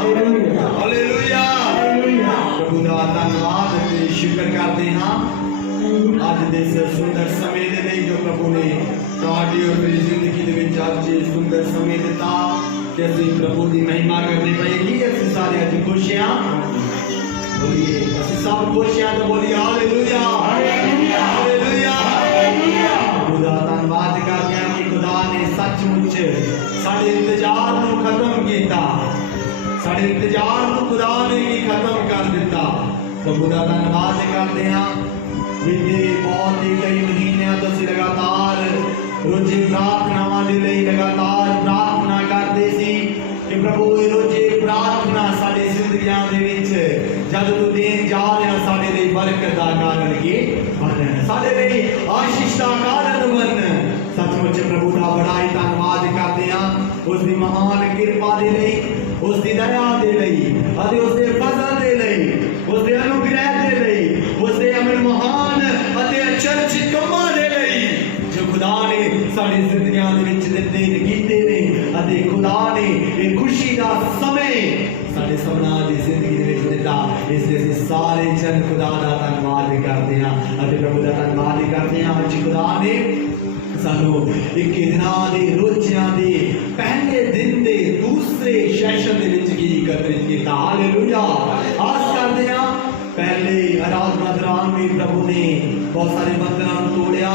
Hallelujah. प्रभु दा धन्नवाद ते शुक्र करते हाँ अज दे सुंदर समय दे लिए जो प्रभु ने तुहाडी और मेरी जिंदगी दे विच अज सुंदर समय दिता कि असीं प्रभु दी महिमा करनी पएगी। असीं सारे अज खुश हाँ, बोलिए असीं सब खुश हाँ तो बोलिए हालेलुया हालेलुया हालेलुया। प्रभु दा धन्नवाद करते हैं कि खुदा ने सचमुच साडे इंतजार नूं खत्म कीता, साडे इंतजार नूं खुदा ने ही खत्म कर दिता। प्रभु दा धन्नवाद करते हैं। बीते बहुत ही कई महीनों तो असीं लगातार रोजे प्रार्थनावां दे लई लगातार प्रार्थना करते सी कि प्रभु रोजे प्रार्थना साडे जिंदगियां दे विच जद तू देन जा रहा साडे लई बरकत दा कारण के बन, साडे लई आशीष दा कारण बन। सचमुच प्रभु दा बड़ा ही धन्नवाद करते हैं उसकी महान कृपा दे लई, उसकी दया दे लई, उसके फजल दे लई, उसके अनुग्रह दे लई, उसके अमर महान अचरज कमां दे लई जो खुदा ने साडी जिंदगियां दे विच दिते कीते ने। अते खुदा ने एक खुशी दा समय साडे सबना दी जिंदगी दे विच दिता। इसलिए असीं सारे जन खुदा दा धन्नवाद करते हैं अते प्रभु दा धन्नवाद करते हैं। अज खुदा ने सानू 21 दिनां दे रोज़ियां दे पहले दिन दे दूसरे सैशन दे विच एकत्रित कीता। हालेलुया। आस करते हैं पहले आराधना दौरान भी प्रभु ने बहुत सारे बंधनां नूं तोड़िया,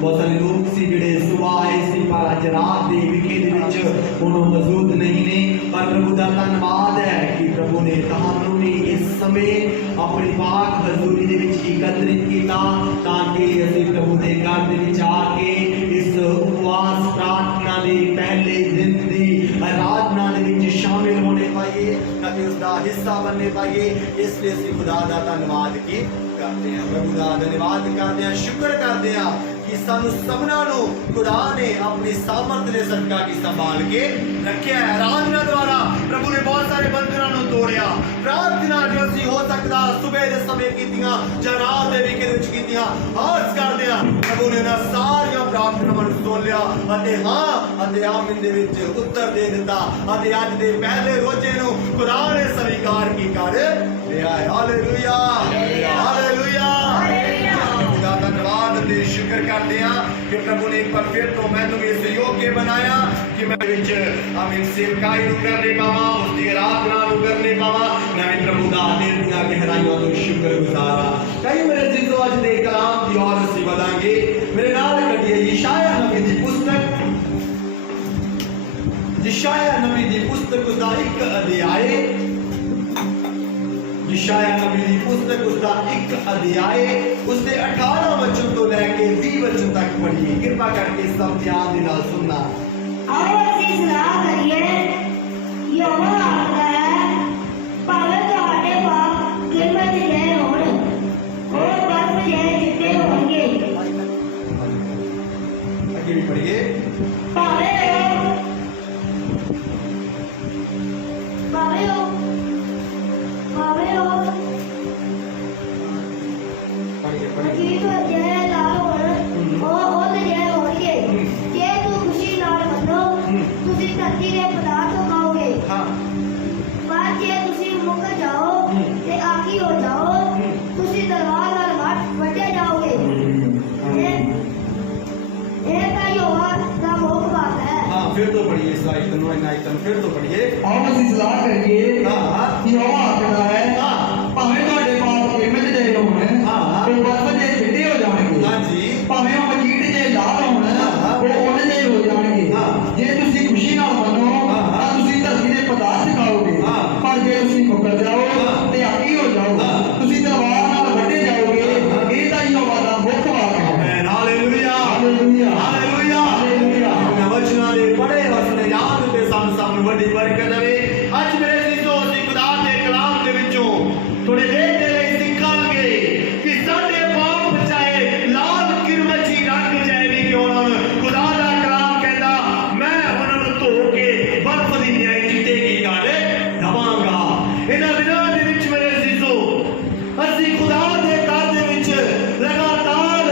बहुत सारे लोग सी जिहड़े सुबह आए सी पर अज रात दे विखे दे विच उन्हों मौजूद नहीं ने। पर प्रभु दा धन्नवाद है कि प्रभु ने तुहानू भी इस समय अपनी पाक हजूरी दे विच एकत्रित कीता ताकि असीं प्रभु दे घर दे विच आके इस उपवास प्रार्थना दे पहले दिन दी आराधना दे विच शामिल होने पाइए ताकि उसका हिस्सा बनने पाइए। इसलिए असीं खुदा दा धन्नवाद की करते हैं, प्रभु दा धन्यवाद करते हैं, शुक्र करते हैं कि सानू सबना नू खुदा ने अपनी सामर्थ दे सदका की संभाल के रखिया है। आराधना द्वारा प्रभु ने बहुत सारे बंधनां नू तोड़िया। प्रार्थना जो सी हो सकता सुबह दे समय कीतियां जां रात दे विखे विच कीतियां, आस करदे हां प्रभु ने ना सारियां प्रार्थनावां नू सुन लिया अते हां अते आमीन दे विच उत्तर दे दिता अते अज दे पहले रोजे नू खुदा ने स्वीकार की कर लिया है। Hallelujah hallelujah. खुदा दा धन्यवाद ते शुक्र करते हैं कि प्रभु ने एक बार फिर तो मैनू इस योग्य बनाया कि मैं विच आमीन सेवकाई नू करने पावां, उसकी आराधना नू करने पावां। मैं भी प्रभु दा दिल दियां गहराइयां तो शुक्रगुजार हां। कई मेरे जीजो अज दे कलाम दी और असीं वधांगे। मेरे नाल करिए यशायाह नबी दी पुस्तक, यशायाह नबी दी पुस्तक उसका एक अध्याय, यशायाह नबी दी पुस्तक उसका एक अध्याय उसके 18 वचन तो लेके 20 वचन तक पढ़िए। कृपा करके सब ध्यान दे नाल सुनना। आओ असीं सलाह करिए। यहोवा आखदा है भावें तुहाडे पाप गिरमत जे होण, ओह बर्फ जे चिट्टे होणगे। आगे भी पढ़िए। भावें अजीब जे लाल होण, ओह जे होणगे। जे तू खुशी नाल मनो तुसीं धरती दे पदार्थ खाओगे। पर जे तुसीं मुक जाओ ते आखी हो जाओ तुसीं तलवार नाल वड्डे जाओगे। ये तां यहोवा दा मुख बात है। हां फिर तो पढ़िए इस आयत को, इन आयत को फिर तो पढ़िए। आओ असीं सलाह करिए। हां यहोवा आखदा है भावें तुहाडे पाप गिरमत जे होण, ते बर्फ जे चिट्टे हो जाणगे। हां जी। भावें ਉਹ ਮਜੀਦ ਜੇ ਲਾਲ ਹੋਣ, ਉਹ ਉਹਨਾਂ ਜਿਹੇ ਹੋ ਜਾਣਗੇ। ਜੇ ਤੁਸੀਂ ਖੁਸ਼ੀ ਨਾਲ ਮੰਨੋ ਤਾਂ ਤੁਸੀਂ ਧਰਤੀ ਦੇ ਪਦਾਰਥ ਖਾਓਗੇ। ਪਰ ਜੇ ਤੁਸੀਂ ਮੁਕਰ ਜਾਓ ਤੇ ਆਕੀ ਹੋ ਜਾਓ ਤੁਸੀਂ ਤਲਵਾਰ ਨਾਲ ਵੱਢੇ ਜਾਓਗੇ। ਇਹ ਤਾਂ ਯਹੋਵਾ ਦਾ ਮੁੱਖ ਵਾਕ ਹੈ। Hallelujah hallelujah hallelujah hallelujah. मैं वचनां दे पढ़े वचन याद ते सानू बड़ी बरकत देवे। अज मेरे जीजो असीं खुदा दे कलाम दे विचों थोड़े देर दे लई सिखांगे कि साडे पाप चाहे लाल किरमची रंग जाए भी क्यों ना, खुदा दा कलाम कहंदा मैं उन्हां नूं धो के बर्फ दी न्याय चिट्टे की कर दवांगा। इन्हां दिनां दे विच मेरे जीजो असीं खुदा दे घर दे विच लगातार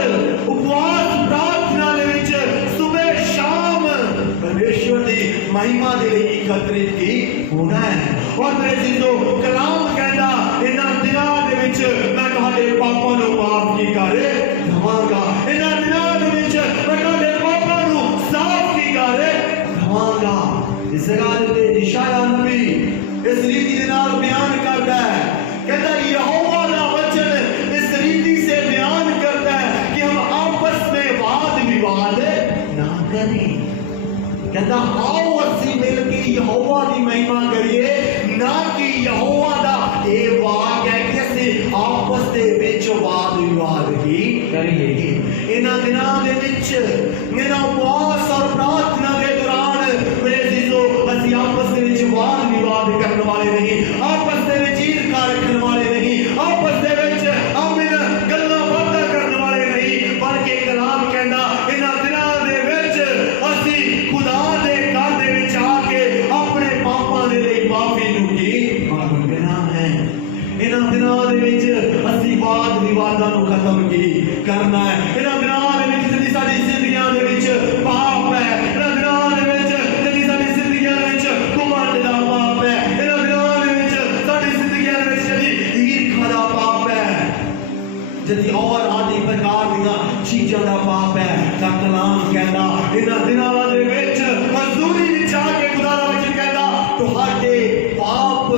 उपवास प्रार्थना दे विच सुबह शाम परमेश्वर दी महिमा दे लिए एकत्रित की होना है। और मेरे जीजो कलाम कहता इन्हां दिनां दे विच मैं तुहाडे पापां नूं माफ की कर दवांगा इन्हां दिनां दे विच मैं तुहाडे पापां नूं साफ की कर दवांगा इस गल ते इशाया नबी इस रीति दे नाल बयान करदा है कहता यहोवा दा वचन इस रीति से बयान करता है कि हम आपस में वाद विवाद ना करें कहता आओ असी मिल के यहोवा दी महिमा करिए ना कि यहोवा दा ये वाक है कि असी आपस दे विच वाद विवाद ही करिए इन्हां दिनां दे विच इन्हां उपवास और प्रार्थना के दौरान मेरे जीजो असी आपस दे विच वाद विवाद करने वाले नहीं आपस दे विच ईर्ष्या रखने वाले नहीं आपस दे विच हम इन गल्लां बातां करने वाले नहीं बल्कि कलाम कहंदा इन्हां दिनां दे विच असी खुदा दे घर दे विच आके अपने पापां दे लई माफी मंगी मंगना है इन्हां दिनां दे विच असी वाद विवादां नूं खत्म की करना है इन्हां दिनां दे विच जिहड़ी साडी जिंदगियां दे विच पाप है इन्हां दिनां दे विच जिहड़ी साडी जिंदगियां दे विच घमंड दा पाप है इन्हां दिनां दे विच साडी जिंदगियां दे विच जिहड़ी ईर्ष्या दा पाप है जिहड़ी और आदि प्रकार दीयां चीज़ां दा पाप है तां कलाम कहंदा इन्हां दिनां दे विच हज़ूरी विच आके खुदा दा वचन कहंदा तुहाडे पाप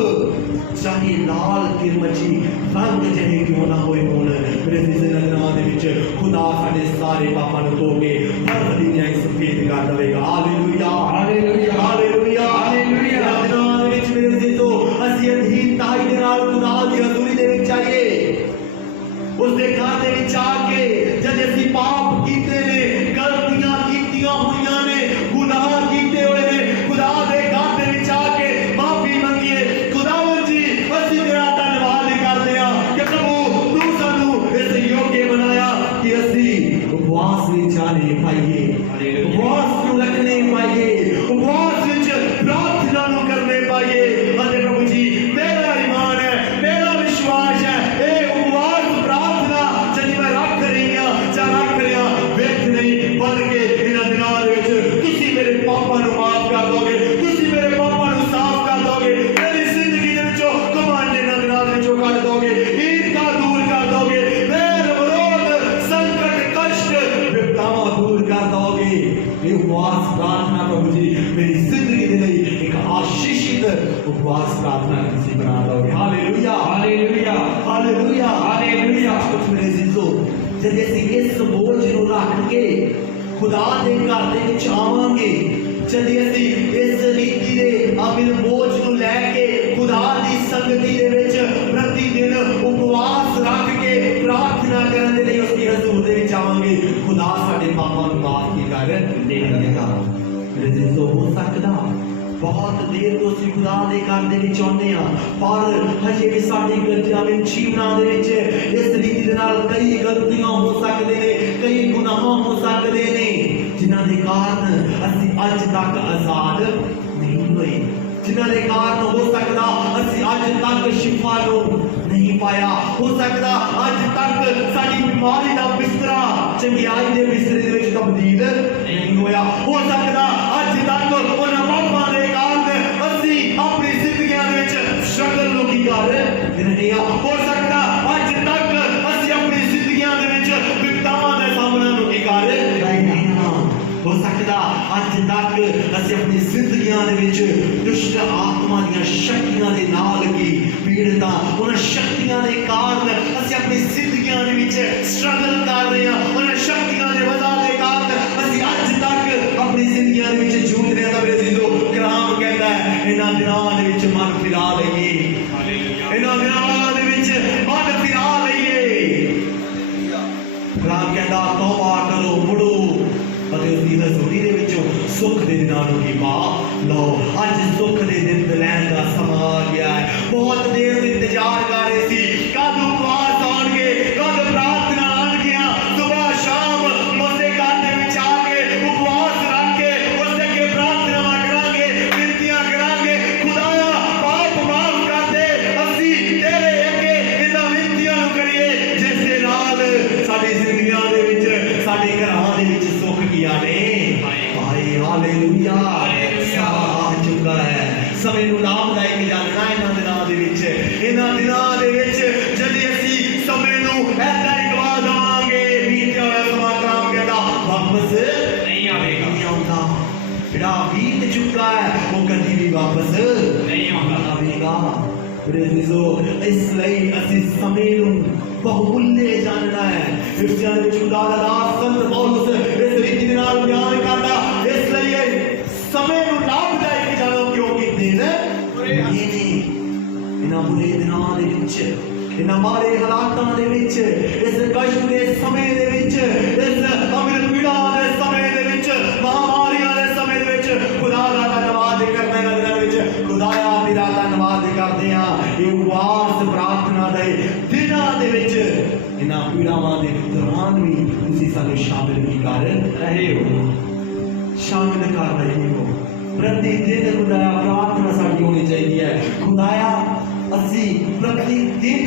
चाहे लाल किरमची रंग जहे क्यों ना होए होण मेरे जिंदगी दे विच खुदा साडे सारे पापां नूं धो के बर्फ दी न्याय सफेद कर देवेगा हालेलुया हालेलुया हालेलुया हालेलुया दिनां दे विच मेरे जीजो असीं अधीनताई दे नाल खुदा दी हज़ूरी दे विच आइए उसदे घर दे विच आके जद असीं पाप कीते ने गलतियां कीतियां होईयां ने गुनाह कीते होए ने खुदा दे घर दे विच आके माफी मंगीए खुदावंद जी असीं तेरा धन्नवाद करदे हां कि प्रभु तू सानू इस योग्य बनाया कि असीं उपवास विच आने पाइए उपवास नूं रखने पाइए उपवास विच प्रार्थना नूं करने पाइए अते प्रभु जी मेरा ईमान है मेरा विश्वास है ए उपवास प्रार्थना जदि मैं रख रही हां जां रख रिहा व्यर्थ नहीं बल्कि इन्हां दिनां दे विच तुसीं मेरे पापां नूं माफ कर दोगे तुसीं मेरे पापां नूं साफ कर दोगे मेरी जिंदगी दे विचों घमंड इन्हां दिनां दे विचों कढ दोगे ईर्ष्या दूर कर दोगे वैर विरोध संकट कष्ट विपदावां दूर कर दोगे ये उपवास प्रार्थना प्रभु जी मेरी जिंदगी दे लई एक आशीषित उपवास प्रार्थना तुसीं बना दोगे हालेलुया हालेलुया हालेलुया हालेलुया कुछ मेरे जीजो जद असीं इस बोझ नूं रख के खुदा दे घर दे विच आवांगे जद असीं इस रीति दे अपने बोझ नूं लैके खुदा दी संगति दे विच प्रतिदिन उपवास रख के प्रार्थना करन दे लई उसदी हज़ूर दे विच आवांगे खुदा साडे पापां नूं माफ की कर देगा मेरे जीजो हो सकदा बहुत देर तो ਅਸੀਂ खुदा ਦੇ ਘਰ ਦੇ ਵਿੱਚ ਆਉਂਦੇ ਆ ਪਰ ਹਜੇ ਵੀ ਸਾਡੀ ਗਲਤੀਆਂ ਵਿੱਚ ਜੀਵਨਾਂ ਦੇ ਵਿੱਚ ਇਸ ਰੀਤੀ ਦੇ ਨਾਲ ਕਈ ਗਲਤੀਆਂ ਹੋ ਸਕਦੇ ਨੇ ਕਈ ਗੁਨਾਹ ਹੋ ਸਕਦੇ ਨੇ ਜਿਨ੍ਹਾਂ ਦੇ ਕਾਰਨ ਅਸੀਂ ਅੱਜ ਤੱਕ ਆਜ਼ਾਦ ਨਹੀਂ ਹੋਏ ਜਿਨ੍ਹਾਂ ਦੇ ਕਾਰਨ ਹੋ ਸਕਦਾ ਅਸੀਂ ਅੱਜ ਤੱਕ ਸ਼ਿਫਾ ਨੂੰ ਨਹੀਂ ਪਾਇਆ ਹੋ ਸਕਦਾ ਅੱਜ ਤੱਕ ਸਾਡੀ ਬਿਮਾਰੀ ਦਾ ਬਿਸਤਰਾ ਚੰਗਿਆਈ ਦੇ ਬਿਸਤਰੇ ਦੇ ਵਿੱਚ ਤਬਦੀਲ ਨਹੀਂ ਹੋਇਆ ਹੋ ਸਕਦਾ ਅੱਜ ਤੱਕ ਉਹਨਾਂ ਪਾਪਾਂ ਦੇ ਕਾਰਨ ਅਸੀਂ ਆਪਣੀ ਜ਼ਿੰਦਗੀਆਂ ਦੇ ਵਿੱਚ ਸ਼ਕਲ ਨੂੰ ਕੀ ਕਰ ਰਹੇ ਹਾਂ ਹੋ ਸਕਦਾ ਅੱਜ ਤੱਕ ਅਸੀਂ ਆਪਣੀ ਜ਼ਿੰਦਗੀਆਂ ਦੇ ਵਿੱਚ ਵਿਪਤਾਵਾਂ ਦੇ ਸਾਹਮਣੇ ਨੂੰ ਕੀ ਕਰ ਰਹੇ ਹਾਂ ਹੋ ਸਕਦਾ ਅੱਜ ਤੱਕ ਅਸੀਂ ਆਪਣੀ ਜ਼ਿੰਦਗੀਆਂ ਦੇ ਵਿੱਚ ਦੁਸ਼ਟ ਆਤਮਾ ਦੀਆਂ ਸ਼ਕਤੀਆਂ ਦੇ ਨਾਲ ਕੀ ਪੀੜਤਾਂ ਉਹਨਾਂ ਸ਼ਕਤੀਆਂ ਦੇ ਕਾਰਨ ਅਸੀਂ ਆਪਣੀ ਜ਼ਿੰਦਗੀਆਂ ਦੇ ਵਿੱਚ ਸਟਰਗਲ ਕਰ ਰਹੇ ਹਾਂ ਉਹਨਾਂ ਸ਼ਕਤੀਆਂ ਦੇ ਵਜ੍ਹਾ ਦੇ ਕਾਰਨ ਅਸੀਂ ਅੱਜ ਤੱਕ ਆਪਣੀ ਜ਼ਿੰਦਗੀਆਂ ਦੇ ਵਿੱਚ ਜੂਝ ਰਹੇ ਹਾਂ ਮੇਰੇ ਜੀਜੋ ਕਲਾਮ ਕਹਿੰਦਾ ਹੈ ਇਹਨਾਂ ਦਿਨਾਂ ਦੇ ਵਿੱਚ ਮਨ ਫਿਰਾ ਲਈਏ ਇਹਨਾਂ ਦਿਨਾਂ ਦੇ ਵਿੱਚ ਮਨ ਫਿਰਾ ਲਈਏ ਕਲਾਮ ਕਹਿੰਦਾ ਤੌਬਾ ਕਰੋ ਮੁੜੋ ਅਤੇ ਉਸ ਦੀ ਹਜ਼ੂਰੀ ਦੇ ਵਿੱਚੋਂ ਸੁੱਖ ਦੇ ਦਿਨਾਂ ਨੂੰ ਕੀ ਪਾ ਲਓ ਅੱਜ ਸੁੱਖ ਦੇ ਦਿਨ ਲੈਣ ਦਾ ਸਮਾਂ ਆ ਗਿਆ ਹੈ ਬਹੁਤ ਦੇਰ ਤੋਂ ਇੰਤਜ਼ਾਰ ਕਰ ਰਹੇ ਸੀ ਕਦ ਉਪਵਾਸ ਆਉਣਗੇ ਕਦ ਪ੍ਰਾਰਥਨਾ ਆਉਣਗੀਆਂ ਸੁਬਾਹ ਸ਼ਾਮ ਉਸੇ ਘਰ ਦੇ ਵਿੱਚ ਆ ਕੇ ਉਪਵਾਸ ਰੱਖ ਕੇ ਉਸੇ ਅੱਗੇ ਪ੍ਰਾਰਥਨਾਵਾਂ ਕਰਾਂਗੇ ਬੇਨਤੀਆਂ ਕਰਾਂਗੇ ਖੁਦਾਇਆ ਪਾਪ ਮਾਫ ਕਰ ਦੇ ਅਸੀਂ ਤੇਰੇ ਅੱਗੇ ਇਹਨਾਂ ਬੇਨਤੀਆਂ ਨੂੰ ਕਰੀਏ ਜਿਸ ਦੇ ਨਾਲ ਸਾਡੀ ਜ਼ਿੰਦਗੀਆਂ ਦੇ ਵਿੱਚ ਸਾਡੇ ਘਰਾਂ ਦੇ ਵਿੱਚ ਸੁੱਖ ਕੀਆ ਨੇ ਹਾਏ ਹਾਲੇਲੂਇਆ ਆ ਚੁੱਕਾ ਹੈ ਸਮੇਂ ਨੂੰ ਲਾਭਦਾਇਕ ਜਾਣਨਾ ਹੈ इसलिए ਅਸੀਂ ਸਮੇਂ ਨੂੰ ਬਹੁਮੁੱਲੇ ਜਾਣਨਾ ਹੈ। ਇਸ ਜਨ ਵਿੱਚ ਖੁਦਾ ਦਾ ਦਾਸ ਸੰਤ ਪੌਲਸ ਇਸ ਰੀਤੀ ਦੇ ਨਾਲ ਬਿਆਨ ਕਰਦਾ, ਇਸ ਲਈ ਸਮੇਂ ਨੂੰ ਲਾਭਦਾਇਕ ਜਾਣੋ ਕਿਉਂਕਿ ਦਿਨ ਇਹ ਨਹੀਂ। ਇਹਨਾਂ ਬੁਰੇ ਦਿਨਾਂ ਦੇ ਵਿੱਚ, ਇਹਨਾਂ ਮਾੜੇ ਹਾਲਾਤਾਂ ਦੇ ਵਿੱਚ, ਇਸ ਕਸ਼ਟ ਦੇ ਸਮੇਂ ਦੇ ਵਿੱਚ, ਇਸ ਅਮਰ ਪੀੜਾ ਦੇ ਸਮੇਂ ਦੇ ਵਿੱਚ, ਮਹਾਮਾਰੀਆਂ ਦੇ ਸਮੇਂ ਦੇ ਵਿੱਚ ਖੁਦਾ ਦਾ ਧੰਨਵਾਦ ਕਰਨਾ ਇਹਨਾਂ ਦਿਨਾਂ ਵਿੱਚ। ਖੁਦਾਇਆ ਤੇਰਾ ਧੰਨਵਾਦ ਕਰਦੇ ਹਾਂ ਇਹ ਉਪਵਾਸ ਪ੍ਰਾਰਥਨਾ ਦੇ ਦਿਨਾਂ ਦੇ ਵਿੱਚ, ਇਹਨਾਂ ਪੀੜਾਵਾਂ ਦੇ ਦੌਰਾਨ ਵੀ ਤੁਸੀਂ ਸਾਨੂੰ ਸ਼ਾਮਿਲ ਵੀ ਕਰ ਰਹੇ ਹੋ, ਸ਼ਾਮਿਲ ਕਰ ਰਹੇ ਹੋ। ਪ੍ਰਤੀ ਦਿਨ ਖੁਦਾਇਆ ਪ੍ਰਾਰਥਨਾ ਸਾਡੀ ਹੋਣੀ ਚਾਹੀਦੀ ਹੈ। ਖੁਦਾਇਆ ਅਸੀਂ ਪ੍ਰਤੀ ਦਿਨ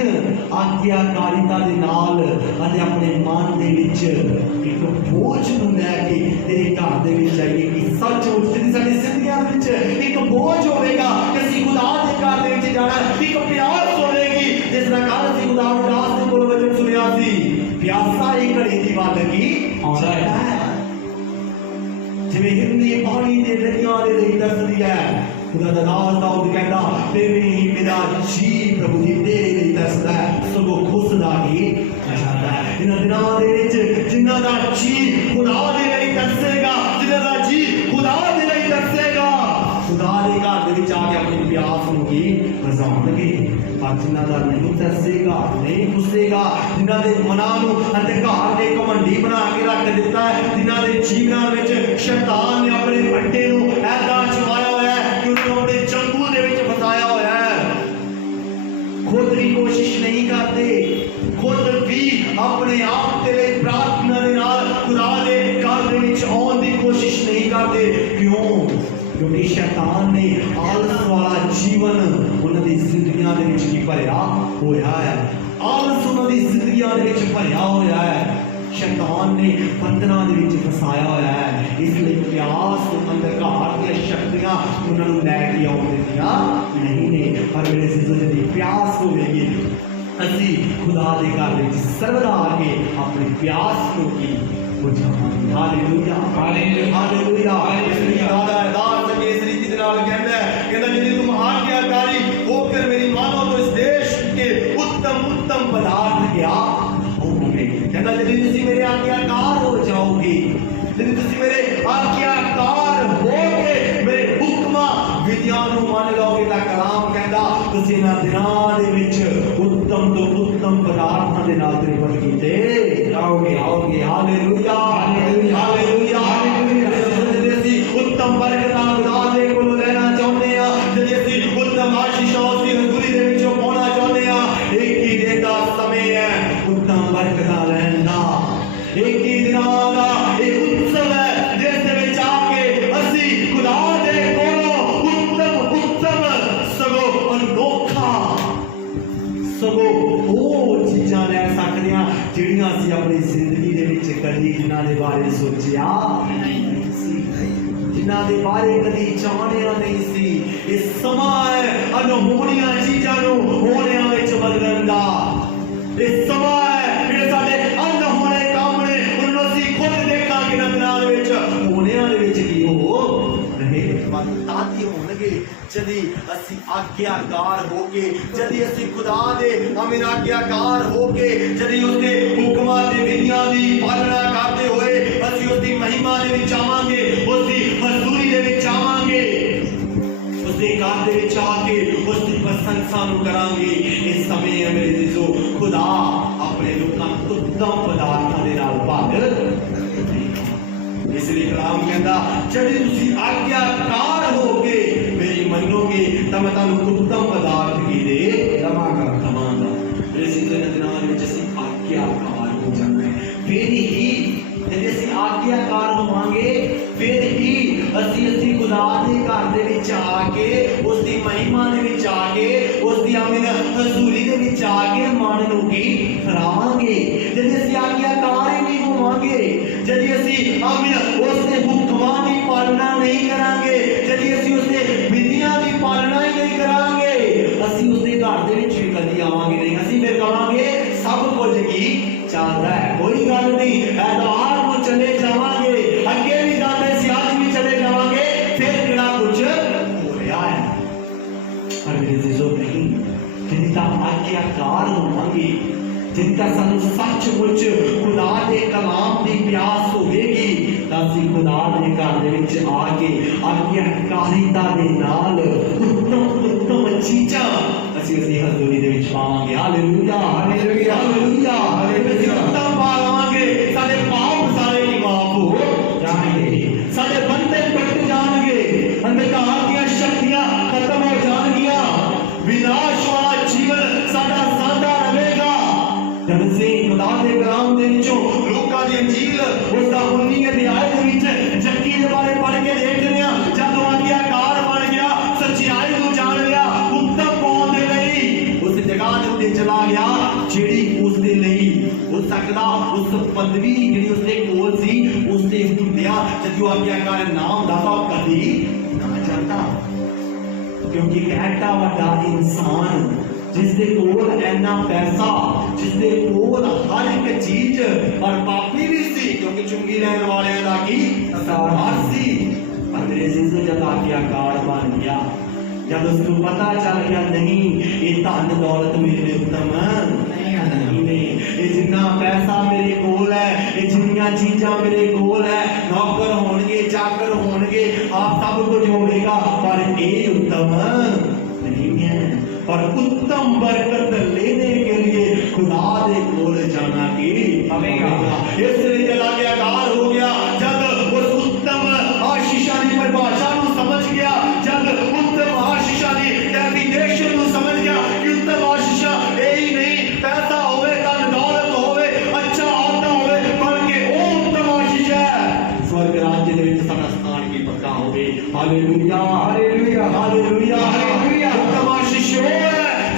ਆਗਿਆਕਾਰੀਤਾ ਦੇ ਨਾਲ ਅਤੇ ਆਪਣੇ ਮਨ ਦੇ ਵਿੱਚ ਇੱਕ ਬੋਝ ਨੂੰ ਲੈ ਕੇ ਤੇਰੇ ਘਰ ਦੇ ਵਿੱਚ ਆਈਏ ਕਿ ਸੱਚਮੁੱਚ ਜਿਹੜੀ ਸਾਡੀ ਜ਼ਿੰਦਗੀਆਂ ਵਿੱਚ ਇੱਕ ਬੋਝ ਹੋਵੇਗਾ ਕਿ ਅਸੀਂ ਖੁਦਾ ਦੇ ਘਰ ਦੇ ਵਿੱਚ ਜਾਣਾ, ਇੱਕ ਪਿਆਸ ਹੋਵੇਗੀ ਜਿਸ ਦਾ ਕਾਰਨ ਅਸੀਂ ਖੁਦਾ ਦੇ ਦਾਸ ਦੇ ਕੋਲ ਵਚਨ ਸੁਣਿਆ ਸੀ, ਪਿਆਸਾ ਇਹ ਘੜੀ ਦੀ ਵੱਧ ਕੀ ਆਉਂਦਾ ਹੈ। ਜਿਵੇਂ ਹਿਰਨੀ ਪਾਣੀ ਦੇ ਦਰਿਆ ਦੇ ਲਈ ਦੱਸਦੀ ਹੈ, खुदा दा दास दाऊद कहता मेरा जी प्रभु जी तेरे लिए तरसदा है, सगों खुसदा ही जाता है। इन दिनां दे विच जिन्हां दा जी खुदा दे लिए तरसेगा, जिन्हां दा जी खुदा दे लिए तरसेगा, खुदा दे घर दे विच आके अपनी प्यास नूं ही बुझाउणगे। पर जिन्हां दा नहीं तरसेगा, नहीं खुसेगा, जिन्हां दे मनां नूं अंधकार दे घमंडी बना के रख दिता है, जिन्हां दे जीवनां विच शैतान ने अपने पट्टे नूं ऐदां छुपाया होया है, अपने जंगल दे विच फसाया होया है, खुद भी कोशिश नहीं करते, खुद भी अपने आप के लिए प्रार्थना दे नाल खुदा दे घर दे विच आउण दी कोशिश नहीं करते। क्यों? क्योंकि शैतान ने आलस वाला जीवन उन्हां दी जिंदगियां दे विच की भरिया होया है, आलस उन्हां दी जिंदगियां दे विच भरिया होया है, शैतान ने बंधना दे विच फसाया होया है। इसलिए प्यास अंधकार दी शक्तियां उन्हां नूं लै के आउण दिंदियां नहीं ने, पर मेरे सिजो दी प्यास होवेगी असीं खुदा दे घर विच सर्वदा आके अपनी प्यास नूं की बुझावांगे। Hallelujah hallelujah hallelujah. इसलिए दादा दास इस रीति दे नाल कहंदा है, कहंदा यदि तुम आज्ञाकारी होकर मेरी मानो तो इस देश के उत्तम उत्तम पदार्थ क्या होंगे। कहंदा यदि तुसीं मेरे आज्ञाकार हो जाओगे, यदि तुसीं मेरे आज्ञाकार होगे, मेरे हुक्मां विधियां नूं मान लोगे तां कलाम कहंदा तुसीं इन्हां दिनां दे विच उत्तम तो उत्तम पदार्थां दे नाल तरीफत कीते जाओगे आओगे। Hallelujah hallelujah hallelujah hallelujah. यदि असीं उत्तम बरकतां खुदा दे कोलों लेना चाहुंदे हां, यदि असीं उत्तम आशीषां उसदी हज़ूरी दे विचों पाउणा चाहुंदे हां, एक ही दिन दा समय है उत्तम बरकतां लैण दा, एक ही दिनां दा एक उत्सव है जिस दे विच आके असीं खुदा दे कोलों उत्तम उत्तम सगों अनोखा सगों ਉਹ ਚੀਜ਼ਾਂ ਲੈ ਸਕਦੇ ਹਾਂ ਜਿਹੜੀਆਂ ਅਸੀਂ ਆਪਣੀ ਜ਼ਿੰਦਗੀ ਦੇ ਵਿੱਚ ਕਦੀ ਜਿਨ੍ਹਾਂ ਦੇ ਬਾਰੇ ਸੋਚਿਆ ਨਹੀਂ ਸੀ, ਜਿਨ੍ਹਾਂ ਦੇ ਬਾਰੇ ਕਦੀ ਜਾਣਿਆ ਨਹੀਂ ਸੀ। ਇਹ ਸਮਾਂ ਹੈ ਅਨਹੋਣੀਆਂ ਚੀਜ਼ਾਂ ਨੂੰ ਹੋਣਿਆਂ ਵਿੱਚ ਬਦਲਣ ਦਾ, ਇਹ ਸਮਾਂ ਹੈ ਜਿਹੜੇ ਸਾਡੇ ਅਨਹੋਣੇ ਕੰਮ ਨੇ ਉਹਨਾਂ ਨੂੰ ਅਸੀਂ ਖੁਦ ਦੇਖਾਂਗੇ ਇਹਨਾਂ ਦਿਨਾਂ ਦੇ ਵਿੱਚ ਹੋਣਿਆਂ ਦੇ ਵਿੱਚ ਕੀ ਹੋ ਰਹੇ ਤਾਤੀ ਹੋਣਗੇ जदि असी आज्ञाकार होके, जदि असी खुदा दे अमीर आज्ञाकार होके, जदि उसके हुक्मां ते विधियां दी पालना करते हुए असी उसकी महिमा दे विच आवांगे, उसकी हज़ूरी दे विच आवांगे, उसके घर दे विच आके उसकी प्रशंसा नूं करांगे। इस समय मेरे जीजो खुदा अपने लोकां नूं उत्तम पदार्थां दे नाल भर इसलिए कलाम कहता जदि तुसी आज्ञाकार होके मेरी मनोगे तो मैं तुहानूं उत्तम पदार्थ की दे दवांगा। इस दिनां विच असीं आज्ञाकार हो जाना है, फिर ही जदि असीं आज्ञाकार होवांगे फिर ही असीं खुदा दे घर दे विच आके उसकी महिमा दे विच आके उसकी आमीन हज़ूरी दे विच आके मन नूं की करावांगे। जदि असीं आज्ञाकार ही नहीं होवांगे, जदि असीं आमीन उसके हुक्मां दी पालना नहीं करांगे, जदि असीं उसके विधियां दी पालना ही नहीं करांगे, असीं उसके घर दे विच भी कदी आवांगे नहीं। असीं फिर कहांगे सब कुछ की चलदा है, कोई गल नहीं, ऐतवार को चले जावांगे, अगे भी जांदे सी अज भी चले जावांगे, फिर किहड़ा कुछ हो रहा है। पर अजीजों नहीं, जिनका आज्ञाकार होवांगे, जिनका सानू सचमुच खुदा दे कलाम दी प्यास होवेगी, तां असीं खुदा दे घर दे विच आके आज्ञाकारिता दे नाल उत्तम चीज़ां असीं हज़ूरी दे विच पावांगे। Hallelujah, hallelujah, hallelujah, hallelujah. उत्तम पावांगे, साडे पाप सारे ही माफ हो जाणगे, साडे बंधन टुट जाणगे, अंधकार दी शक्तियां खत्म हो जाणगियां, विनाश वाला जीवन साडा सादा रहेगा। जब से खुदा दे कलाम दे विचों लूका दी अंजील उसदा 19 अध्याय दे विच जक्की दे बारे पढ़ के देख रहे हां, जदों आज्ञाकार बन गया, सच्चाई नूं जान लिया, उत्तम पाउण दे लई उस जगह दे उत्ते चला गया जेड़ी उस दे लई हो सकदा, उस पदवी जेड़ी उसदे कोल सी उसते हुंदिया जदों आज्ञाकार नाम दा कदी ना जाता, क्योंकि एक ऐसा वड्डा इंसान जिसदे कोल ऐना पैसा, जिसदे कोल हर एक चीज, और पापी भी सी क्योंकि चुंगी लैन वाले दा की सरदार सी, पर मेरे अजीजों जब आज्ञाकार बन गया, जब उसको पता चल गया नहीं ये धन दौलत मेरे लिए उत्तम नहीं, ये जिन्ना पैसा मेरे कोल है, ये जिन्नियां चीजां मेरे कोल है, नौकर होणगे, चाकर होणगे, आप सब कुछ होगा, पर ये उत्तम नहीं है। और उत्तम बरकत लेने के लिए खुदा दे कोल जाना की हमेगा, इसलिए जब आज्ञाकार हो गया, जब उस उत्तम आशीषा की परिभाषा को समझ गया, जब उत्तम आशीषा की डेफिनेशन को समझ गया कि उत्तम आशीषा यही नहीं पैसा होवे, धन दौलत होवे, अच्छा आता होवे, बल्कि वो उत्तम आशीष है स्वर्ग राज्य दे विच साडा स्थान की पक्का होवे। Hallelujah, hallelujah, hallelujah, hallelujah. उत्तम आशीष है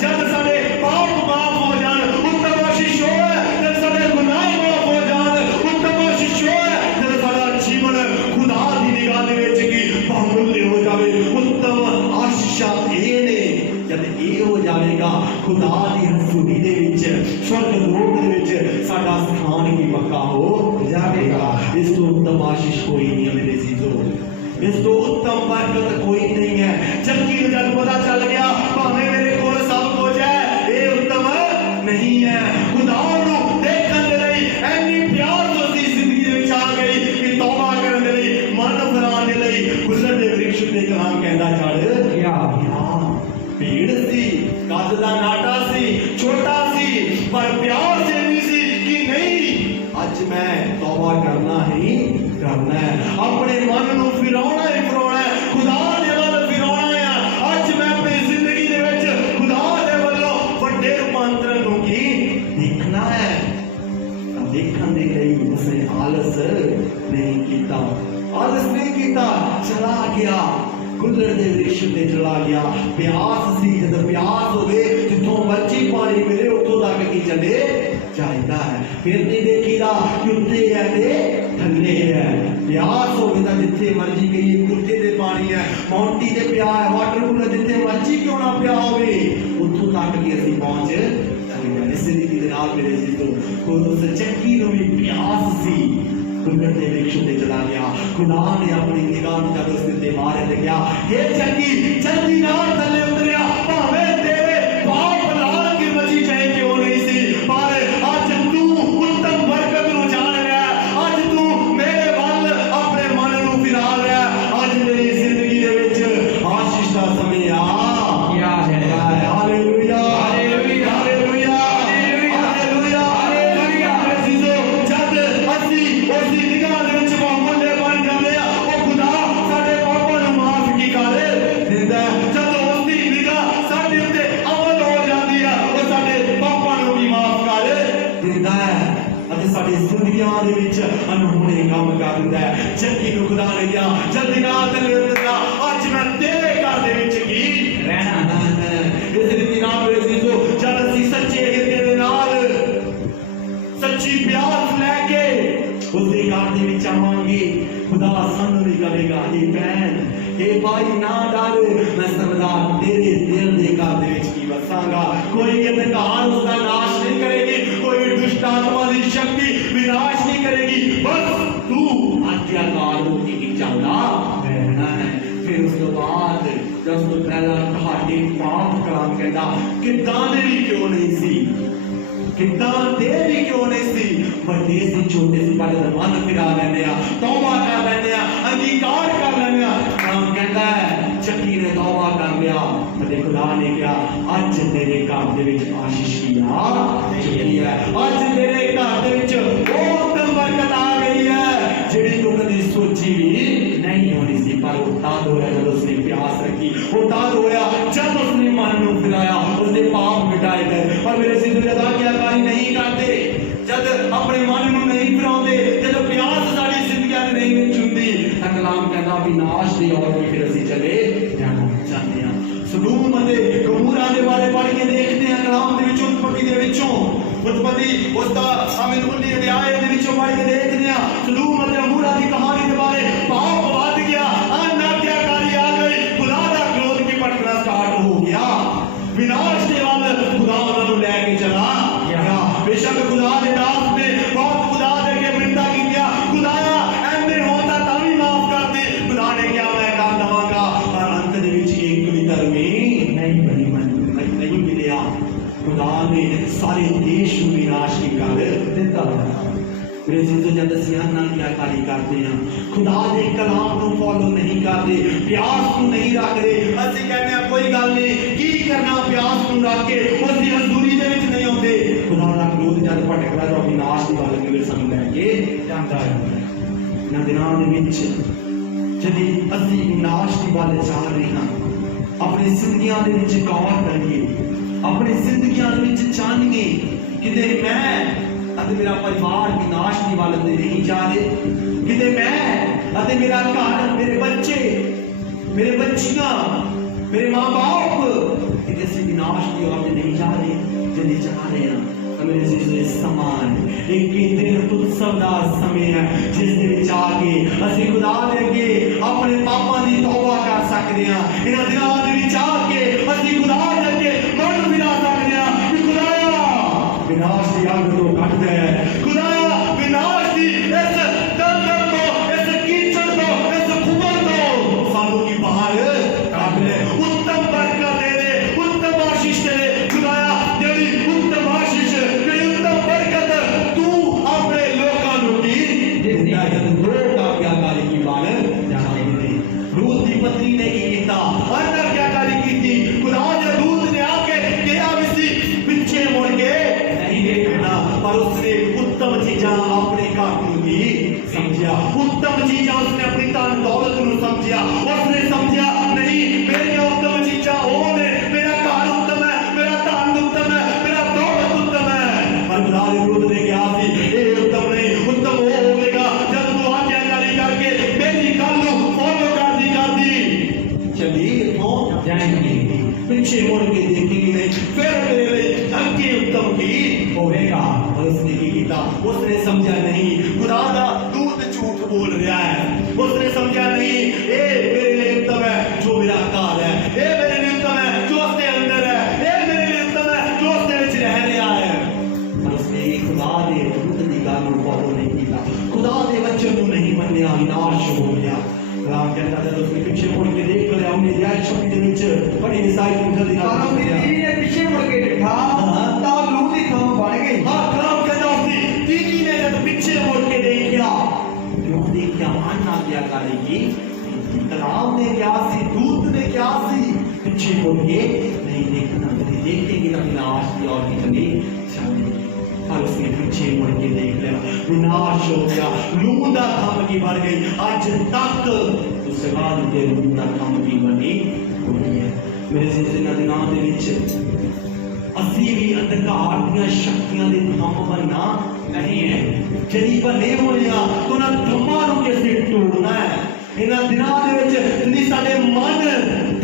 जब साडे पाप माफ हो जान, उत्तम आशीष है जब साडे गुनाह माफ हो जान, उत्तम आशीष है जब साडा जीवन खुदा दी निगाह दे विच की बहुमूल्य हो जावे। उत्तम आशीष ये ने जब ये हो जाएगा, खुदा दी हज़ूरी दे विच, स्वर्ग लोक दे विच साडा स्थान की पक्का हो जाएगा। इस तो उत्तम आशीष कोई नहीं है मेरे अजीजों, इस तो उत्तम बरकत कोई नहीं है। जबकि जब पता चल गया भावे मेरे कोल सब कुछ है, ये उत्तम नहीं है। खुदा नूं देखण दे लई ऐनी प्यास उसदी जिंदगी दे विच आ गई कि तौबा करन दे लई, मन फिराण दे लई गुलर दे वृक्ष ते कलाम कहंदा चढ़ गया। भीड़ सी, कद दा नाटा सी, छोटा सी, पर प्यास इन्नी सी कि नहीं अज मैं तौबा करना ही करना है, अपने मन नूं फिराउणा ही फिराउणा है, खुदा दे वल फिराउणा है। अज मैं अपनी जिंदगी दे विच खुदा दे वल्लों वड्डे रूपांतरण नूं की देखना है। देखण दे लई उसने आलस नहीं कीता, आलस नहीं कीता, चला गया गुलर दे वृक्ष ते चला गया। प्यास सी, जब प्यास होवे जिथों मर्जी पानी मिले उथों तक की चले जाता है। फिर नहीं देखीदा कि उत्ते है ते थल्ले है, प्यास होवे तां जिथे मर्जी गई कुत्ते दे पानी है, माउंटी ते पिया है, वाटर कूलर जिथे मर्जी क्यों ना पिया होवे उथों तक की असीं पहुंच जाएंगे। इस रीति दे नाल मेरे अजीजों कोई उस चक्की नूं भी प्यास सी, गुलर दे वृक्ष ते चला गया। खुदा ने अपनी निगाह नूं जद उस ते मारे ते गया, हे चक्की जल्दी नाल थल्ले उतरिया, भावें तेरे पाप लाल की मची चाहे क्यों नहीं सी, पर अज तू उत्तम बरकत नूं जान लिया, अज तू मेरे वल अपने मन नूं फिरा लिया, अज तेरी जिंदगी दे विच आशीष दा समय आ गया है। Hallelujah, hallelujah, hallelujah, hallelujah, hallelujah. अजीजों जद असीं उसदी निगाह दे विच बहुमूल्य बन जांदे आ, ओ खुदा साडे पापां नूं माफ की कर दिंदा है। जद उसदी निगाह साडे उत्ते अमल हो जांदी है, ओ साडे पापां नूं भी माफ कर दिंदा है ਅਤੇ ਸਾਡੀ ਜ਼ਿੰਦਗੀਆਂ ਦੇ ਵਿੱਚ ਅਨਹੋਣੇ ਕੰਮ ਕਰ ਦਿੰਦਾ ਹੈ। ਚੱਕੀ ਨੂੰ ਖੁਦਾ ਨੇ ਕਿਹਾ ਜਲਦੀ ਨਾਲ ਥੱਲੇ ਉਤਰਿਆ, ਅੱਜ ਮੈਂ ਤੇਰੇ ਘਰ ਦੇ ਵਿੱਚ ਕੀ ਰਹਿਣਾ ਹੈ। ਇਸ ਰੀਤੀ ਨਾਲ ਮੇਰੇ ਅਜ਼ੀਜ਼ੋ ਜਦ ਅਸੀਂ ਸੱਚੇ ਹਿਰਦੇ ਦੇ ਨਾਲ ਸੱਚੀ ਪਿਆਸ ਲੈ ਕੇ ਉਸਦੇ ਘਰ ਦੇ ਵਿੱਚ ਆਵਾਂਗੇ, खुदा ਸਾਨੂੰ ਵੀ ਕਹੇਗਾ ਇਹ ਭੈਣ ਇਹ ਭਾਈ ਨਾ ਡਰ, ਮੈਂ ਸਰਦਾਰ ਤੇਰੇ ਦਿਲ ਦੇ ਘਰ ਦੇ ਵਿੱਚ ਕੀ ਵਸਾਂਗਾ। ਕੋਈ ਅੰਧਕਾਰ ਉਸਦਾ ਨਾਸ਼ ਨਹੀਂ ਕਰੇਗੀ, कोई दुष्ट आत्मा की शक्ति विनाश नहीं करेगी, बस तू आज्ञाकार होके चलना रहना है। फिर उसके बाद जब तो पहला ਤੁਹਾਡੇ ਪਾਪ ਕਲਾਮ ਕਹਿੰਦਾ ਕਿਦਾਂ ਦੇ ਵੀ ਕਿਉਂ ਨਹੀਂ ਸੀ, ਕਿਦਾਂ ਦੇ ਵੀ ਕਿਉਂ ਨਹੀਂ ਸੀ, ਵੱਡੇ ਸੀ ਛੋਟੇ ਸੀ, ਪਰ ਮਨ ਫਿਰਾ ਲੈਂਦੇ ਆ, ਤੌਬਾ ਕਰ ਲੈਂਦੇ ਆ, ਅੰਗੀਕਾਰ ਕਰ ਲੈਂਦੇ ਆ। ਕਲਾਮ ਕਹਿੰਦਾ ਚੱਕੀ ਨੇ ਤੌਬਾ ਕਰ ਲਿਆ, ਤੇ ਖੁਦਾ ਨੇ ਕਿਹਾ ਅੱਜ ਤੇਰੇ ਘਰ ਦੇ ਵਿੱਚ ਆਸ਼ੀਸ਼ ਦੀ ਆ ਚੁੱਕੀ ਹੈ, ਅੱਜ ਤੇਰੇ ਘਰ ਦੇ ਵਿੱਚ ਉਹ ਉੱਤਮ ਬਰਕਤ ਆ ਗਈ ਹੈ ਜਿਹੜੀ ਤੂੰ ਕਦੇ ਸੋਚੀ ਵੀ नहीं होनी सी। पर वो तद होया जब उसने प्यास रखी, वो तद होया जब उसने मन को फिराया, उसने पाप मिटाए गए। पर मेरे सिद्ध आज्ञाकारी नहीं करते, जब अपने मन को नहीं फिराते, जब प्यास साडी जिंदगी में नहीं चुनती, तां कलाम कहता विनाश दी ओर भी फिर ਅਸੀਂ चले जाना चाहते हैं। सदोम ਅਤੇ ਗਮੋਰਾ ਦੇ ਬਾਰੇ ਪੜ੍ਹ ਕੇ ਦੇਖਦੇ ਹਾਂ ਕਲਾਮ ਦੇ ਵਿੱਚ, ਉਤਪਤੀ ਦੇ ਵਿੱਚੋਂ, ਉਤਪਤੀ ਉਸ ਦਾ ਆਮਿਨ 19 ਅਧਿਆਏ ਦੇ ਵਿੱਚੋਂ ਪੜ੍ਹ ਕੇ ਦੇਖਦੇ ਹਾਂ ਸਦੋਮ ਅਤੇ ਗਮੋਰਾ ਦੀ ਕਹਾਣੀ ਦੇ ਬਾਰੇ। ਪਾਪ ਵੱਧ ਗਿਆ, ਅਨਾਗਿਆਕਾਰੀ ਆ ਗਈ, ਖੁਦਾ ਦਾ ਕ੍ਰੋਧ ਕੀ ਭੜਕਣਾ ਸਟਾਰਟ ਹੋ ਗਿਆ, ਵਿਨਾਸ਼ ਦੇ ਵੱਲ ਖੁਦਾ ਉਹਨਾਂ ਨੂੰ ਲੈ ਕੇ ਚਲਾ ਗਿਆ। ਬੇਸ਼ੱਕ ਖੁਦਾ ਦੇ ਦਾਸ ਨੇ ਬਹੁਤ ਖੁਦਾ ਦੇ ਕੇ ਮਿੰਨਤਾਂ ਕੀਤੀਆਂ, ਖੁਦਾਇਆ ਐਵੇਂ ਹੁੰਦਾ ਤਾਂ ਵੀ ਮਾਫ ਕਰ ਦੇ, ਖੁਦਾ ਨੇ ਕਿਹਾ ਮੈਂ ਕਰ ਦਵਾਂਗਾ, ਪਰ ਅੰਤ ਦੇ ਵਿੱਚ ਇੱਕ ਵੀ ਧਰਮੀ ਨਹੀਂ ਬਣੀ, ਨਹੀਂ ਮਿਲਿਆ। खुदा ने सारे देश में विनाश की कर दिता। मेरे जिंदगी जब ਅਸੀਂ ਅਨਾਗਿਆਕਾਰੀ ਕਰਦੇ ਹਾਂ, खुदा ਦੇ कलाम ਨੂੰ फॉलो नहीं करते, प्यास ਨੂੰ नहीं रखते, ਅਸੀਂ ਕਹਿੰਦੇ ਹਾਂ ਕੋਈ ਗੱਲ ਨਹੀਂ, ਕੀ ਕਰਨਾ प्यास ਨੂੰ ਰੱਖ ਕੇ, ਉਸਦੀ ਹਜ਼ੂਰੀ ਦੇ ਵਿੱਚ ਨਹੀਂ ਆਉਂਦੇ। खुदा ਦਾ ਕ੍ਰੋਧ ਜਦ ਭਟਕਦਾ ਤਾਂ ਵਿਨਾਸ਼ ਦੀ ਵੱਲ ਕਿਵੇਂ ਸਾਨੂੰ ਲੈ ਕੇ ਜਾਂਦਾ ਹੈ। ਇਹਨਾਂ ਦਿਨਾਂ ਦੇ ਵਿੱਚ ਜਦ ਅਸੀਂ ਵਿਨਾਸ਼ ਦੀ ਵੱਲ ਜਾ ਰਹੇ ਹਾਂ, ਆਪਣੀ ਜ਼ਿੰਦਗੀਆਂ ਦੇ ਵਿੱਚ ਗੌਰ ਕਰੀਏ, अपनी जिंदगियां जानिए कि मैं ਅਤੇ मेरा परिवार विनाश की वाल नहीं जा रहे, कि मैं ਅਤੇ मेरा घर, मेरे बच्चे, मेरे बच्चियां, मेरे माँ बाप कि ਅਸੀਂ विनाश की ओर नहीं जा रहे, जल्दी जा रहे हैं। मेरे जिसमें समान एक दिन उत्सव का समय है जिस दे विच आके ਅਸੀਂ खुदा दे अगे अपने पापां दी तौबा कर सकते हैं। इन्हां दिनां दे विच आके ਅਸੀਂ खुदा दे अगे मन फिरा सकते हैं कि खुदाया विनाश दी अग तो कट दे, खुदाया विनाश दी इस दलदल तो, इस कीचड़ तो, इस खुबर तो सानू की बाहर कट ले, उत्तम बरकत दे दे, उत्तम आशीष दे दे। खुदाया जेड़ी उत्तम आशीष, जेड़ी उत्तम बरकत तू अपने लोकां नू दी दिंदा है। लोक आज्ञाकारी की बाल जाने रूत दी पत्नी ने की कीता, आज्ञाकारी कीती, खुदा दे दूत ने आके कहा भी पीछे मुड़ के नहीं देखना, पर उसने उत्तम चीजां अपने घर नू दी समझिया, उत्तम चीजां उसने अपनी धन दौलत नू समझिया। उसने समझिया नहीं मेरी उत्तम चीजां वो ने, मेरा घर उत्तम है, मेरा धन उत्तम है, मेरा दौलत उत्तम है। पर खुदा दे दूत ने कहा सी ये उत्तम नहीं, उत्तम वो होगा जब तू आज्ञाकारी करके मेरी गल नू फॉलो कर दी चली इथों जाएंगे, पीछे मुड़ के देखेंगे नहीं, फिर मेरे लिए अगे उत्तम की होगा। और उसने की कीता, उसने समझा नहीं खुदा दा दूत झूठ बोल रहा है, उसने समझा नहीं ये मेरे लिए उत्तम है जो मेरा घर है, ये मेरे लिए उत्तम है जो उसके अंदर है, ये मेरे लिए उत्तम है जो उसके विच रह रहा है। पर उसने खुदा दे दूत दी गल नूं फॉलो नहीं किया, खुदा दे वचन नूं नहीं मन्निया, विनाश हो गया। राम कहता जब उसने पीछे मुड़ के देख लिया, उन्हें न्याय शक्ति दे विच बड़ी ईसाई मुंडल दी ਪਰ ਉਹ बीवी ने पीछे मुड़ के देखा ਤਾਂ लू दी थम बन गई। हाँ राम कहता उसने बीवी ने जब पीछे मुड़ के देखा, क्यों देखा मानना क्या करेगी, कलाम ने क्या सी, दूत ने क्या सी, पीछे मुड़ के नहीं देखना, यदि देखेंगे तो विनाश की ओर चले जाएंगे। पर उसने पीछे मुड़ के देख लिया, विनाश हो गया, लू दा थम की बढ़ गई, आज तक उसके बाद के लू दा थम की बनी हुई है। मेरे जिंदगी दिनां दे विच ਅਸੀਂ ਵੀ ਅੰਧਕਾਰ ਦੀਆਂ ਸ਼ਕਤੀਆਂ ਦੇ ਥੰਮ ਬਣਨਾ ਨਹੀਂ ਹੈ। ਜਿਹੜੀ ਬਣੇ ਹੋਏ ਆ ਉਹਨਾਂ ਥੰਮਾਂ ਨੂੰ ਕਿਸੇ ਤੋੜਨਾ ਹੈ। ਇਹਨਾਂ ਦਿਨਾਂ ਦੇ ਵਿੱਚ ਜਿੰਨੀ ਸਾਡੇ ਮਨ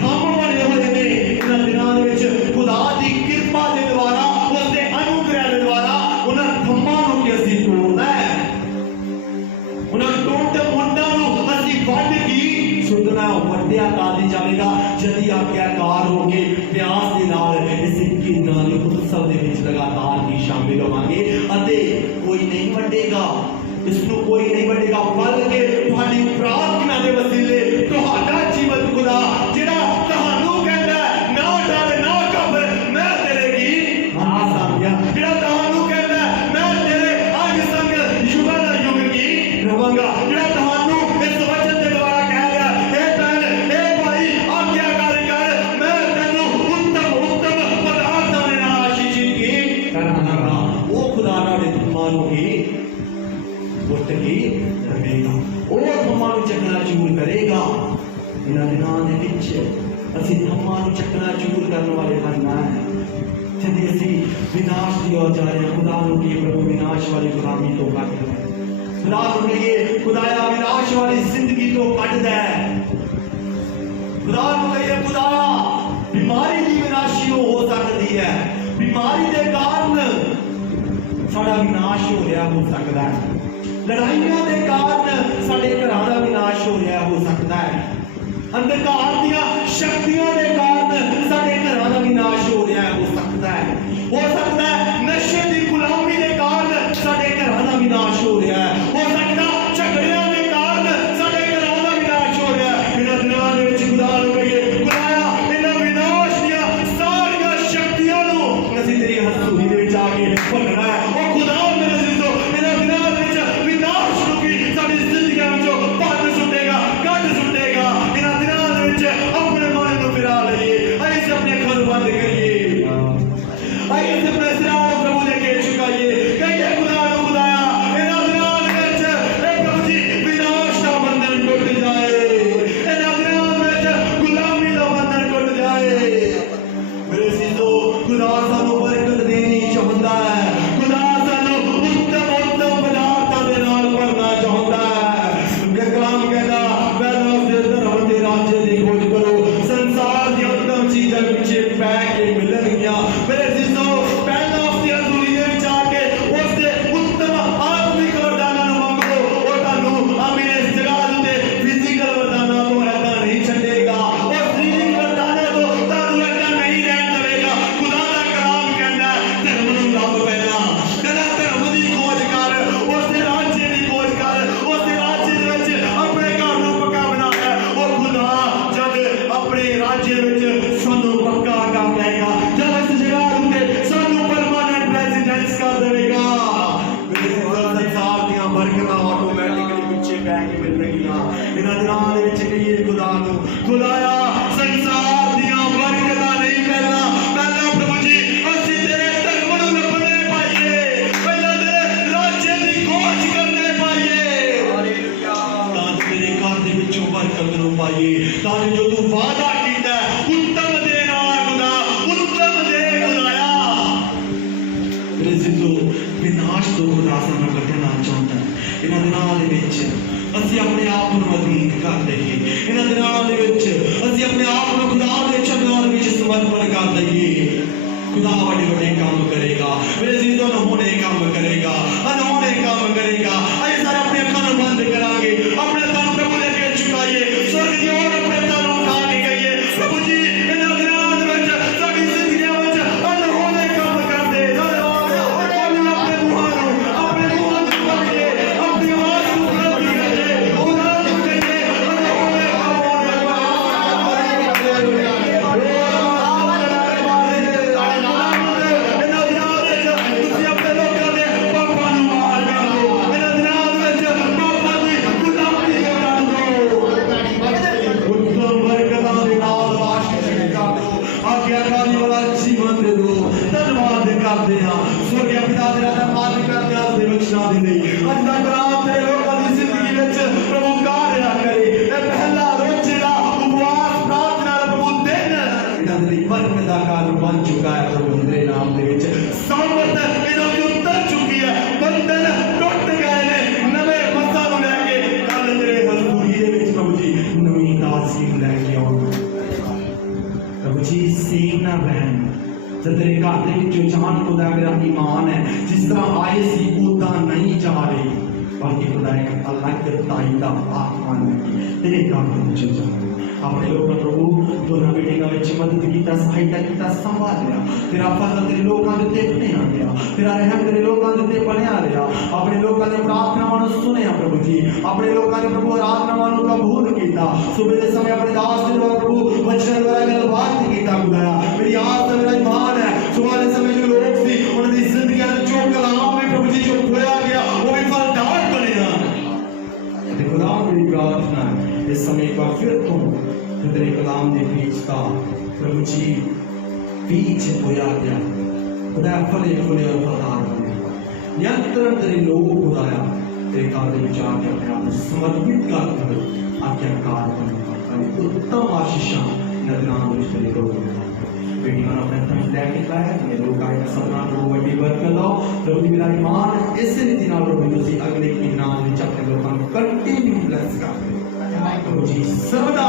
ਥੰਮ ਬਣੇ ਹੋਏ ਨੇ, ਇਹਨਾਂ ਦਿਨਾਂ ਦੇ ਵਿੱਚ ਖੁਦਾ ਦੀ ਕਿਰਪਾ ਦੇ ਦੁਆਰਾ, ਉਸਦੇ ਅਨੁਗ੍ਰਹਿ ਦੇ ਦੁਆਰਾ ਉਹਨਾਂ ਥੰਮਾਂ ਨੂੰ ਕਿ ਅਸੀਂ ਤੋੜਨਾ ਹੈ। ਉਹਨਾਂ ਟੁੱਟ ਮੁੰਡਾਂ ਨੂੰ ਅਸੀਂ ਵੱਢ ਕੇ ਸੁੱਟਣਾ, ਵੱਢਿਆ ਕਾਦੀ ਜਾਵੇਗਾ ਜਦੀ ਆਗਿਆਕਾਰ ਹੋ ਕੇ ਪਿਆਸ ਦੇ ਨਾਲ ਇਸ उत्सव दे विच लगातार ही शामिल होवांगे अते कोई नहीं वड्डेगा, इसको कोई नहीं वड्डेगा, बल्कि तुहाडी प्रार्थना दे वसीले तुहाडा जीवन खुदा जिहड़ा ਟੁੱਟ ਕੇ ਰਵੇਗਾ, ਉਹ ਥੰਮਾਂ ਨੂੰ ਚੱਕਣਾ ਚੂਰ ਕਰੇਗਾ। ਇਹਨਾਂ ਦਿਨਾਂ ਦੇ ਵਿੱਚ ਅਸੀਂ ਥੰਮਾਂ ਨੂੰ ਚੱਕਣਾ ਚੂਰ ਕਰਨ ਵਾਲੇ ਬਣਨਾ ਹੈ। ਜਦ ਅਸੀਂ ਵਿਨਾਸ਼ ਦੀ ओर जा रहे हैं, खुदा ਨੂੰ ਕਹੀਏ ਪ੍ਰਭੂ ਵਿਨਾਸ਼ ਵਾਲੀ ਗੁਲਾਮੀ ਤੋਂ ਕੱਢ ਲੈ। खुदा ਨੂੰ ਕਹੀਏ ਖੁਦਾਇਆ ਵਿਨਾਸ਼ ਵਾਲੀ ਜ਼ਿੰਦਗੀ ਤੋਂ ਕੱਢ ਲੈ। खुदा ਨੂੰ ਕਹੀਏ ਖੁਦਾਇਆ बीमारी की विनाशी हो सकती है, बीमारी के कारण साड़ा विनाश हो रहा हो सकता है, लड़ाइयां के कारण साडे घरां दा विनाश हो रहा हो सकता है, अंधकार दी शक्तियों के कारण साडे घरां दा विनाश हो रहा हो सकता है नशे की गुलामी के कारण साडे घरां दा विनाश हो रहा है, हो सकता झगड़ियां के कारण साडे घरां दा विनाश हो रहा है। इन्हां दिनां दे विच खुदा नूं कहिए खुदाया इन्हां विनाश दियां सारियां शक्तियां नूं असीं तेरी हसूरी दे विच आके भंनना है। ओ खुदा मेरे अजीजो इन्हां दिनां दे विच विनाश नूं की साडी जिंदगियां विचों भंन सुट्टेगा, कढ सुट्टेगा। इन्हां दिनां दे विच अपने मन नूं फिरा लईए, असीं अपने अखां नूं बंद करिए, आइए अपने सिरां नूं प्रभु दे अगे झुकाइए, कहिए खुदा नूं खुदाया इन्हां दिनां दे विच ए प्रभु जी विनाश दा बंधन टुट जाए, इन्हां दिनां दे विच गुलामी दा बंधन टुट जाए। मेरे अजीजो खुदा सानू बरकत देनी चाहुंदा है, खुदा सानू उत्तम उत्तम पदार्थां दे नाल भरना चाहुंदा है। कलाम कहता पहला उसदे धर्म ते राज्य दी खोज करो, संसार दी उत्तम चीजां पिछे पै के मिलणगियां। मेरे अजीजो पहला उसदी हजूरी दे विच आके उसदे उत्तम आत्मिक वरदानां नूं मंगो, ओ तुहानू आमीन इस जगह उत्ते फिजिकल वरदानां तो ऐसा नहीं छड्डेगा, और शारीरिक वरदानां तो तुहानू ऐसा नहीं रहन देवेगा। खुदा दा कलाम कहंदा धर्म नूं लभ पहला, कहंदा धर्म दी खोज कर, उसदे राज्य दी खोज कर, उसदे राज्य दे विच अपने घर नूं पक्का बनाया। ओ खुदा जद अपने राज्य विच सानू पक्का कर देगा, जद इस जगह उत्ते सानू परमानेंट रेजिडेंस कर देगा, मेरे संसार दियां बरकतां ऑटोमैटिकली पिछे पै के मिलणगियां। इन्हां दिनां दे विच कहिए खुदा नूं खुदाया संसार दियां बरकतां नहीं पहला प्रभु जी असीं तेरे धर्म नूं लभणे पाइए, पहला तेरे राज्य दी खोज करने पाइए, हालेलुया, तां तेरे घर दे विचों बरकत नूं पाइए, तां जो तू वादा कीता उत्तम दे नाल खुदा उत्तम दे खुदाया। मेरे अजीजो विनाश तो खुदा सानू कढना चाहुंदा है। इन्हां दिनां दे विच असीं अपने आप नूं अधीन कर दईए, इन्हां दिनां दे विच असीं अपने आप नूं खुदा दे चरणां दे विच समर्पण कर दईए। खुदा बड़े बड़े काम करेगा, मेरे अजीजो अनहोने काम करेगा, अनहोने काम करेगा। आइए सारे अपने अखां नूं बंद करांगे, अपने तन प्रभु दे अगे झुकाइए, स्वर्ग दी ओर अपने तन उठा के कहिए प्रभु जी इन्हां दिनां दे विच साडी जिंदगियां विच अनहोने काम कर दे। अपने मुहां नूं पकड़िए, अपनी आवाज़ नूं बुलंद करिए, खुदा नूं कहिए अनहोने बन चुका है प्रभु तेरे नाम दे विच सामर्थ इन्हां दी उतर चुकी है, बंधन टुट गए ने, नवे मसां नूं लैके कल तेरे हजूरी दे विच प्रभु जी नवीं तासीम लैके आओ। प्रभु जी सेम ना बहन जब तेरे घर दे विचों जान खुदा मेरा ईमान है जिस तरह आए सी उदां नहीं जा रहे, बाकी खुदा एक अलग ताई दा आत्मा तेरे घर दे विचों जा अपने लोगों प्रभु दोनों मीटिंग में मदद कीता, सहायता कीता, संभाल लिया, तेरा फजल तेरे लोगों के उत्ते बनिया गया, तेरा रहम तेरे लोगों के उत्ते बनिया रहा, अपने लोगों की प्रार्थनावां नूं सुनिया प्रभु जी, अपने लोगों ने प्रभु आराधनावां नूं कबूल कीता। सुबह के समय अपने दास दे द्वारा प्रभु वचन द्वारा गलबात कीता। खुदाया मेरी आस मेरा ईमान है सुबह के समय जो लोग सी उन्हां दी जिंदगियां दे जो कलाम में प्रभु जी जो बोया गया वो भी फलदार बनेगा। खुदा मेरी प्रार्थना है इस समय एक बार फिर तुम तेरे कलाम के बीच का प्रभु जी बीच बोया गया, खुदा फले फूले और फलदार बने, नियंत्रण तेरे लोग खुदाया तेरे काल दे विच आके अपने आप को समर्पित कर आज्ञाकार बनना उत्तम आशीषां नजरां विच तेरे कोल बेटियां अपने धन लैके लाया मेरे लोग आए सपना को वड्डी बरकत लो प्रभु जी मेरा ईमान इस रीति नाल प्रभु तुसी अगले महीना विच अपने लोकां नूं कंटिन्यू ब्लेस कर प्रभु जी सर्वदा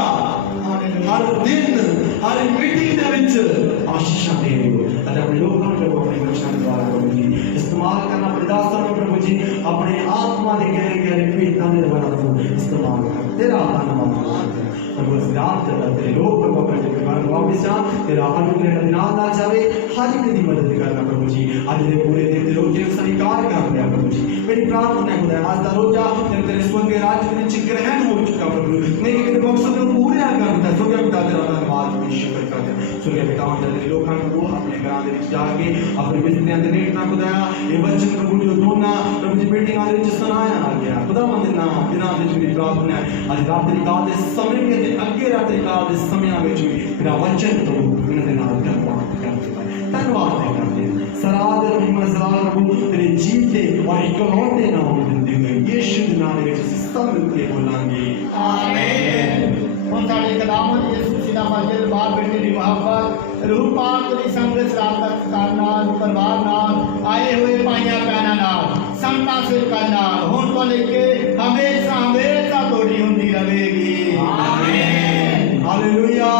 हर दिन हर मीटिंग दे विच आशीषां दे दिओ अते अपने लोकां नूं अपने वचनां द्वारा प्रभु जी इस्तेमाल करना अपने दासां नूं प्रभु जी अपने आत्मा दे गहरे गहरे भेदां दे द्वारा तू इस्तेमाल कर तेरा धन्यवाद प्रभु इस रात तेरे लोग प्रभु अपने परिवार में वापस जा तेरा अनुग्रह का दिनात ना जावे हर एक दी मदद करना प्रभु जी आज दे पूरे दिन दे रोज स्वीकार कर लिया प्रभु जी मेरी प्रार्थना है खुदा आज दा रोजा तेरे स्वर्ग के राज्य में ग्रहण हो चुका प्रभु मैं के मकसद को पूरा करता स्वर्ग पिता तेरा धन्यवाद शुक्र करते स्वर्ग पिता तेरे लोकां को अपने घरां दे विच जाके अपने बिस्तरियां दे लेटना खुदा ये वचन प्रभु जो दोना प्रभु जी मीटिंगां दे विच सुनाया आ गया खुदा मंद ना दिनां विच मेरी प्रार्थना है आज रात्रि काल दे समय में अगे रात्रि काल दे समय विच तेरा वचन तो उन्हां दे नाल धन्यवाद करते सराद रहमत सलाम प्रभु तेरे जीते और इकलौते नाम दिंदे हुए यीशु दे नाम विच सब के बोलांगे आमीन ਹੁਣ ਸਾਡੇ ਕਲਾਮ ਯਿਸੂ ਮਸੀਹ ਦਾ ਮਜਦ ਬਾਪ ਬੇਟੇ ਦੀ ਮੁਹੱਬਤ ਰੂਹ ਪਾਕ ਦੀ ਸੰਗਤ ਸ਼ਰਾਬਤ ਨਾਲ ਪਰਿਵਾਰ ਨਾਲ ਆਏ ਹੋਏ ਭਾਈਆਂ ਭੈਣਾਂ ਨਾਲ ਸੰਤਾਂ ਸੇਵਕਾਂ ਨਾਲ ਹੁਣ ਤੋਂ ਲੈ ਕੇ ਹਮੇਸ਼ਾ ਹਮੇਸ਼ਾ ਤੁਹਾਡੀ ਹੁੰਦੀ ਰਹੇਗੀ ਆਮੀਨ ਹਾਲੇਲੂਇਆ